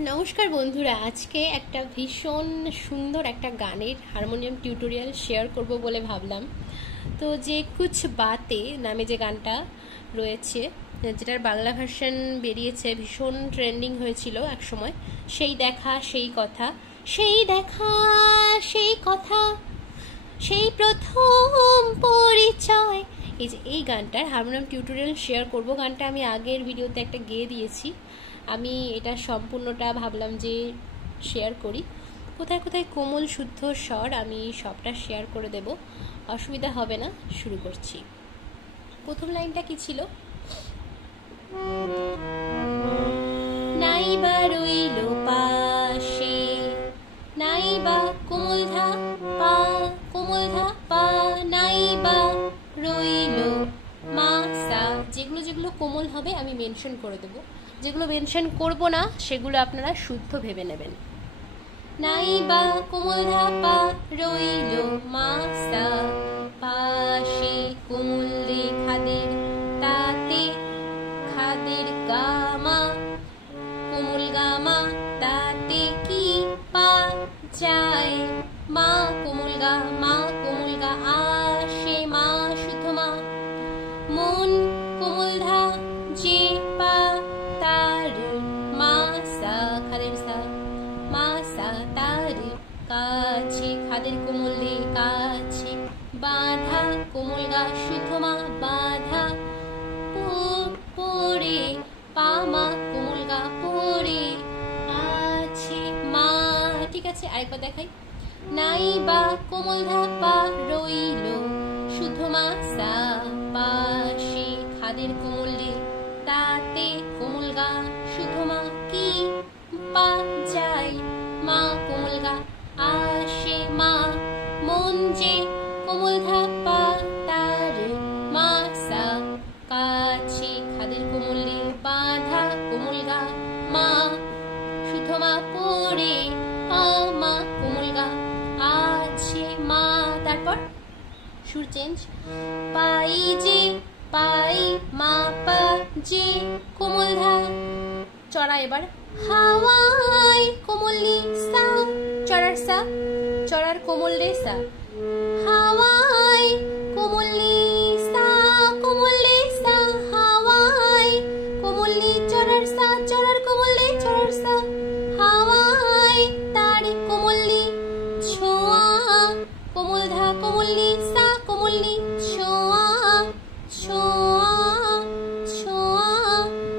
नमस्कार बंधुरा आज के एक भीषण सुंदर एक गानेर हारमोनियम टिউটোরিয়াল शेयर करब बोले भाबलाम। तो जे कुछ बाते नामे जे गानटा रयेछे जेटार बांगला भार्सन बेरिয়েছে भीषण ट्रेंडिंग হয়েছিল एक समय সেই দেখা সেই কথা সেই দেখা সেই কথা সেই প্রথম পরিচয় এই গানটার হারমোনিয়াম টিউটোরিয়াল শেয়ার করব। গানটা আমি আগের ভিডিওতে একটা গেয়ে দিয়েছি। আমি এটা সম্পূর্ণটা ভাবলাম যে শেয়ার করি। কোথায় কোথায় কোমল শুদ্ধ স্বর আমি সবটা শেয়ার করে দেব, অসুবিধা হবে না। শুরু করছি। প্রথম লাইনটা কি ছিল? নাইবা রইল পাশে নাইবা কোমলধা পা কোমলধা পা নাইবা রইল মা সা। যেগুলো যেগুলো কোমল হবে আমি মেনশন করে দেব, যেগুলো মেনশন করব না সেগুলো আপনারা শুদ্ধ ভেবে নেবেন। নাইবা কোমলধা পা রইল মা সা পাশে কোমল রে খাদের তাতে খাদের গামা কোমল গামা তাতে কি পা যায় মা কোমল গা আসে মা শুদ্ধ মা মন কোমলধা যে পা তার মা সা খাদের সা মা সা তার কাছে খাদের কোমল রে কাছে বাধা কোমল গা শুদ্ধ মা বাধা পড়ে পা মা কোমল গা পড়ে আছে মা। ঠিক আছে, আরেকবার দেখাই। নাইবা কোমলধা পা রইল শুদ্ধ মা সা পাশে খাদের কোমল রে তাতে কোমল গা শুদ্ধ মা কি পা যায় মা কোমল গা আসে মা মন যে কোমলধা পা তার মা সা কাছে খাদের কোমল রে বাধা কোমল গা মা শুদ্ধ মা পড়ে মা কোমল গা আছে মা। তারপর সুর চেঞ্জ। পাই যে পাই মা পা যে কোমলধা চড়া। এবার হাওয়াই কোমলি সা চড়ার সা চড়ার কোমল রে সা হাওয়াই কোমলি সা কোমল রে সা হাওয়াই কোমলি চড়ার সা চড়ার কোমল রে চড়ার সা হাওয়াই তার কোমলি ছোঁয়া কোমলধা কোমলি সা কোমলি ছোঁয়া ছোঁয়া ছোঁয়া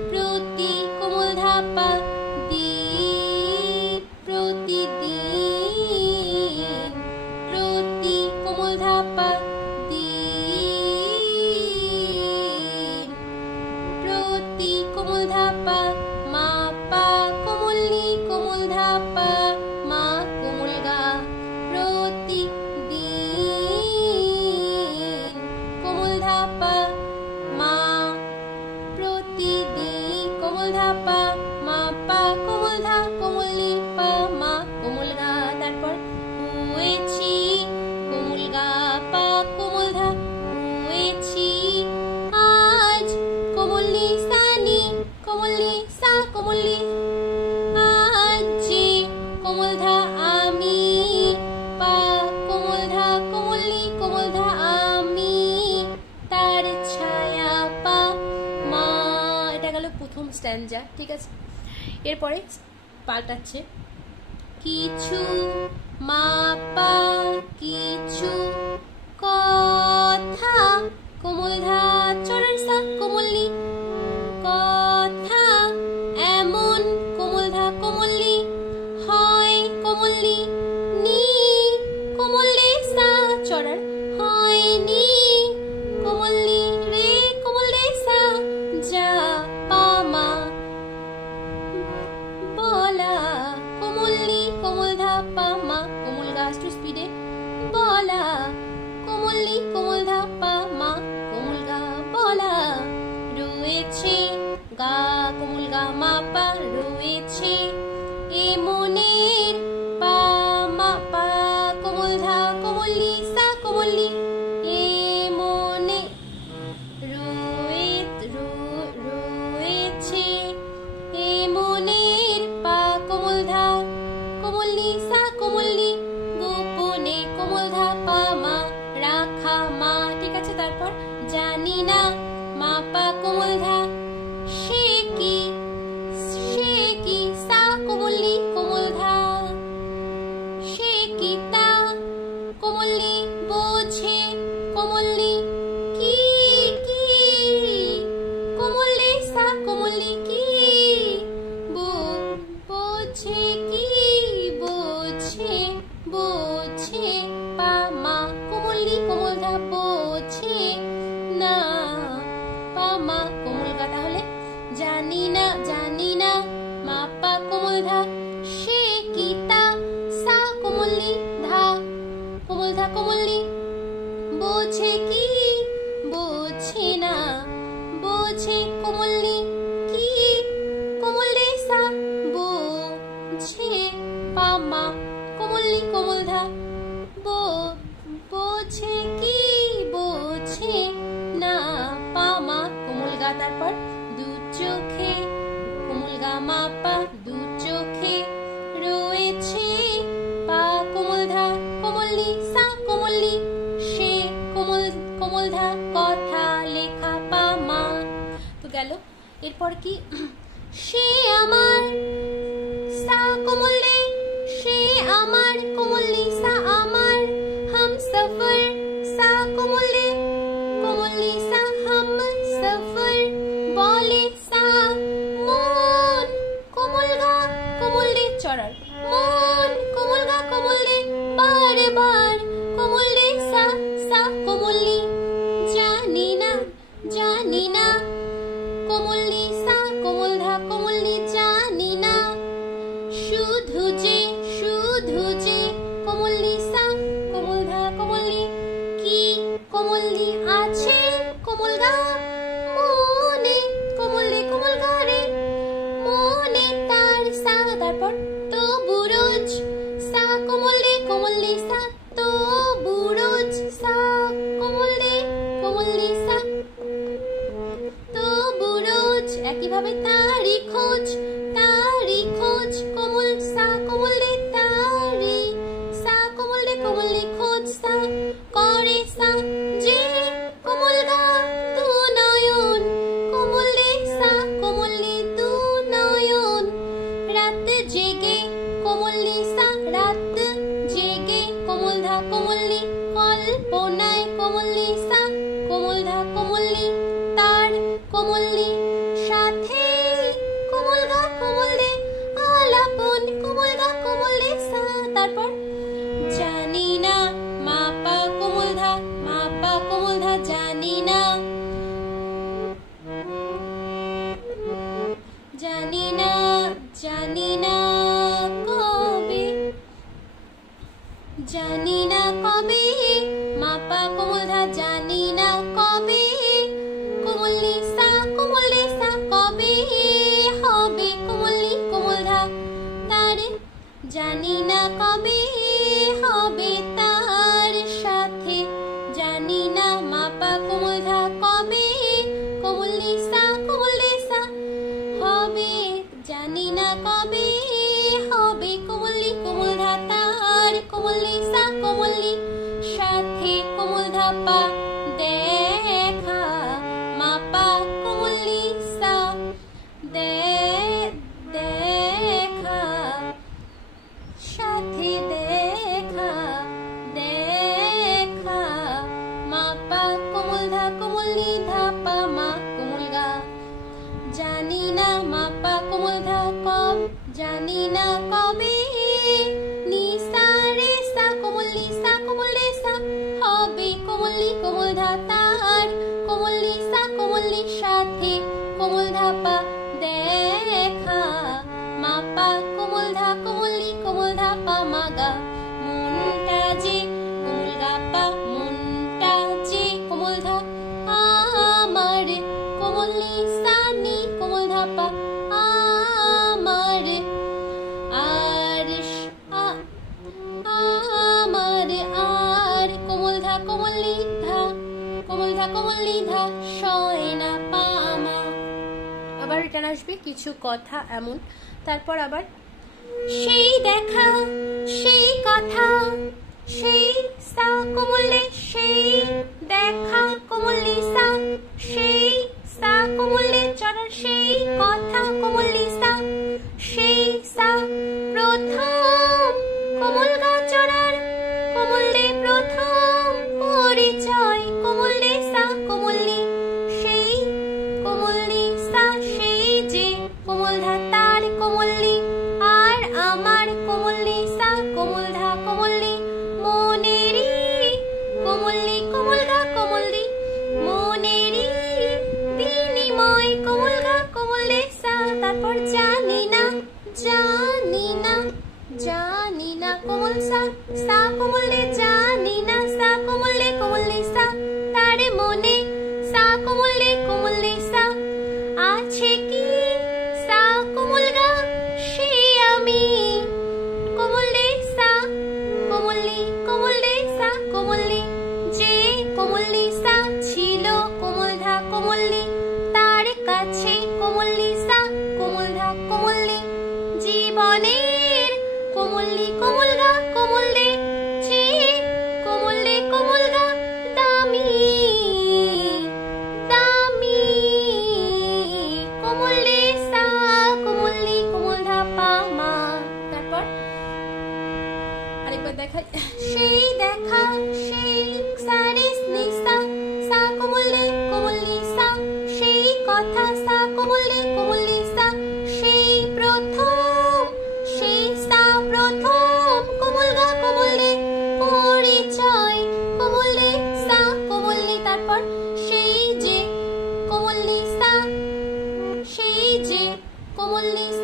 প্রতি কোমলধা পা দি প্রতিদিন প্রতি কোমলধা পা দিন প্রতি কোমলধা পা মা পা কোমলি কোমলধা পা মা কোমল গা প্রতিদিন কোমলধা পা মা প্রতিদিন কোমলধা পা মা পা কোমলধা কোমলি পা মা কোমল গা। তারপর হয়েছি কোমল গা পা কোমলধা হয়েছি আজ কোমলি সানি কোমলি সা কোমলি আজ যে কোমলধা আমি পা কোমলধা কোমলি কোমলধা আমি তার ছায়া পা মা। এটা গেল প্রথম স্ট্যান্জা। ঠিক আছে, এরপরে পাল্টাচ্ছে। কিছু মা পা কিছু কথা কোমলধা চড়ার সা কোমলি কথা এমন কোমলধা কোমলি হয় কোমলি নি কোমলে সা চড়ার হয়নি কোমলি রে কোমলে সা যা পা মা বলা কোমলি কোমলধা পা মা কোমল গা একটু স্পিডে বলা কোমলি কোমলধা পা মা কোমল গা বলা রয়ে মাপা দু চোখে রয়েছে পা কোমল ধা কোমলি সা কোমলি সে কোমল কোমল ধা কথা লেখা পা মা। তো গেল। এরপর কি সে আমার সা কোমলে সে আমার কোমলি সা আমার হাম সফর সা কোমলে কোমলি সা হাম সফর বলে সা মন কোমল গা কোমলে চড়ার মন কোমল গা কোমলে বারে বার কোমলে সা সা কোমলি জানি না কোমলি সা কোমল ধা কোমলি জানি না শুধু যে কোমলি সা কোমল ধা কোমলি কি কোমলি আছে কোমল গা মনে কোমলে কোমল গা রে মনে তার সা তারপর তো বুরুজ সা কোমলে কোমলি সা তো বুরুজ সা কোমলে কোমলি সা তো বুরুজ একইভাবে তারি খোঁজ কোমল সা কোমলে তারি সা কোমলে কোমলে খোঁজ সা করে সা যে কোমল গা দু নয়ন কোমলে সা কোমলে দু নয়ন রাত জেগে কোমলি সা রাত জেগে কোমল ধা কোমলি কল্পনায় কোমলি সা কোমল ধা কোমলি তার কোমলি সাথে কোমল গা কোমলে আলাপন কোমল গা কোমলে সা তারপর জানি না মাপা কোমল ধা জানি না কবে মাপা কোমল ধা জানি না কবে কোমলি সা কবে হবে কোমলি কোমল ধা তার জানি না কবে হবে তার সাথে জানি না মাপা কোমল ধা কবে কোমলি সা হবে জানি না কবে হবে কোমলি কোমল ধা তার কোমলি সা কোমলি সাথে কোমল ধা পা দেখা মাপা কোমলি সা দেখা সাথে দেখা মাপা কোমল ধা কোমলি ধা পা মা কোমল গা জানি না মাপা কোমল ধা কব জানি না কবে নিসা রে সা কোমলি সা কোমলে সা হবে কোমলি কোমল ধা তার কোমলি সা কোমলি সাথে কোমল ধা পা দেখা মাপা কোমল ধা কোমলি কোমল ধা পা মা গা মনটা যে কোমল গা পা মনটা যে কোমল ধা আমার কোমলি সা নি কোমল ধা পা আমার আর কোমল ধা কোমলি ধা সয় না পা মা। আবার রিটার্ন আসবে কিছু কথা এমন। তারপর আবার সেই দেখা সেই কথা সেই সা কোমলে সেই দেখা কোমলি সা সেই সা কোমলে চড়ার সেই কথা কোমলি সা সেই সা প্রথম কোমল গা চড়ার কোমলে প্রথম পরিচয় কোমলে সা কোমলি সেই কোমলি সা সেই যে কোমল ধা তার কোমলি আর আমার কোমলি সা কোমল ধা কোমলি মনেরই কোমলি কোমল গা কোমলি মনেরই বিনিময় কোমল গা কোমলে সা তারপর জানি না কোমল সা সা কোমলে জানি না সা কোমলে কোমলে সা তারে মনে সা কোমলে কোমলে সা আছে কি সা কোমল গা সে আমি কোমলে সা কোমলি কোমলে সা কোমলি যে কোমলি সা ছিল কোমল ধা কোমলি তার কাছে কোমলি সা কোমল ধা কোমলি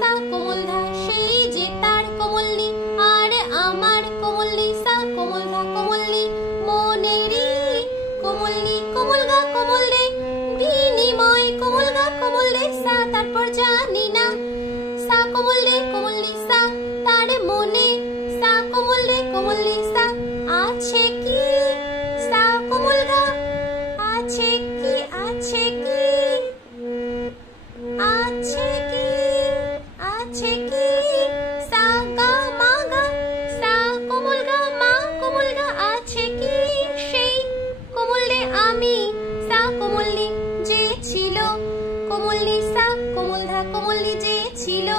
সা কোমল ধা সেই যে তার কোমলনি আর আমার কোমলনি সা কোমল ধা কোমলনি মনেরই কোমলনি কোমল গা কোমল রে বিনিময় কোমল গা কোমল রে সা তারপর জানি না সা কোমল রে কোমলনি সা তার মনে সা কোমল রে কোমলনি সা আছে কি সা কোমল গা আছে কি আছে কি আছে কি আছে কি সা গা মা গা সা কোমল গা মা কোমল গা আছে কি সেই কোমল রে আমি সা কোমলনি যে ছিল কোমলনি সা কোমল ধা কোমলনি যে ছিল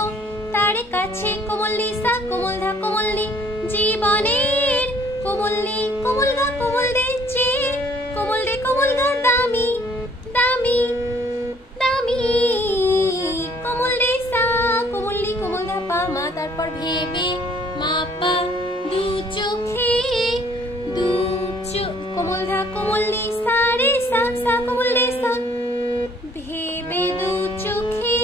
তার কাছে কোমলনি সা কোমল ধা কোমলনি জীবনের কোমলনি কোমল গা কোমল রে যে কোমল রে কোমল গা দামি দামি দামি কোমল রে সা কোমলনি কোমল ধা পা মা তারপর ভেবে মা পা দু চোখে দু কোমল ধা কোমলনি সা রে সা সা কোমল রে সা ভেবে দু চোখে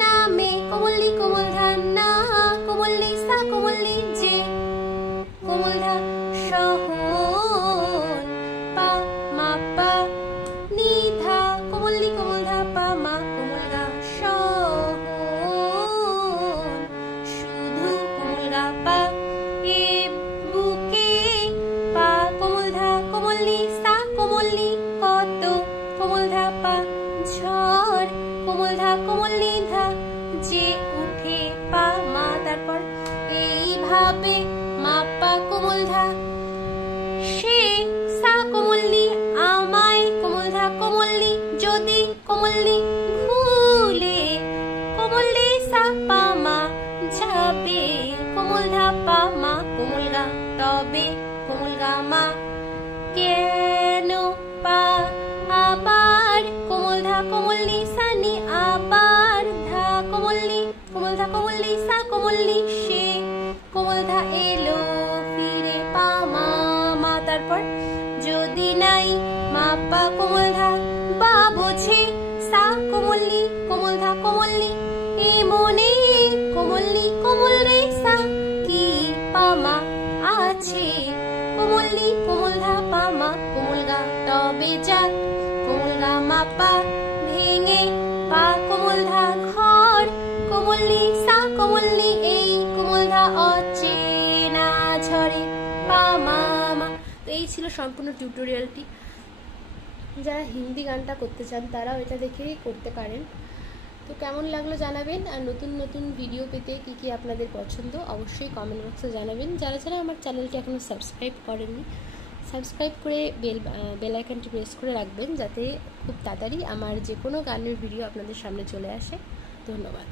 নামে কোমলনি কোমল ধা না কোমলনি সা কোমলনি যে কোমল ধা সহন পা মা পা নি ধা কোমলনি কোমল ধা পা মা কোমল গা সহন শুধু কোমল গা পা এ বুকে পা কোমল ধা কোমলনি সা কোমলনি কত কোমল ধা পা ঝড় কোমল ধা কোমলনি ধা যে উঠে পা মা তারপর এইভাবে মা পা কোমল ধা সে সা কোমলনি আমায় কোমল ধা কোমলনি যদি কোমলনি ভুলে কোমল রে সা পা মা যাবে কোমল ধা পা মা কোমল গা তবে কোমল গা মা কেন পা আবার কোমল ধা কোমলনি সানি আবার ধা কোমলনি কোমল ধা কোমলনি সা কোমলনি সে কোমল ধা এলো ফিরে পা মা মা তারপর যদি নাই মা পা কোমল ধা বা বোঝে সা কোমলনি কোমল ধা কোমলনি এ মনে কোমলনি কোমল রে সা কি পা মা আছে কোমলনি কোমল ধা পা মা কোমল গা তবে যাক কোমল গা মা পা ভেঙে পা কোমল ধা ঘর কোমলনি সা কোমলনি এই কোমল ধা অচেনা ঝরে পা মা মা। তো এই ছিল সম্পূর্ণ টিউটোরিয়ালটি। যারা হিন্দি গানটা করতে চান তারাও এটা দেখেই করতে পারেন। তো কেমন লাগলো জানাবেন, আর নতুন নতুন ভিডিও পেতে কী কী আপনাদের পছন্দ অবশ্যই কমেন্ট বক্সে জানাবেন। যারা যারা আমার চ্যানেলটি এখনও সাবস্ক্রাইব করেননি সাবস্ক্রাইব করে বেল আইকনটি প্রেস করে রাখবেন, যাতে খুব তাড়াতাড়ি আমার যে কোনো গানের ভিডিও আপনাদের সামনে চলে আসে। ধন্যবাদ।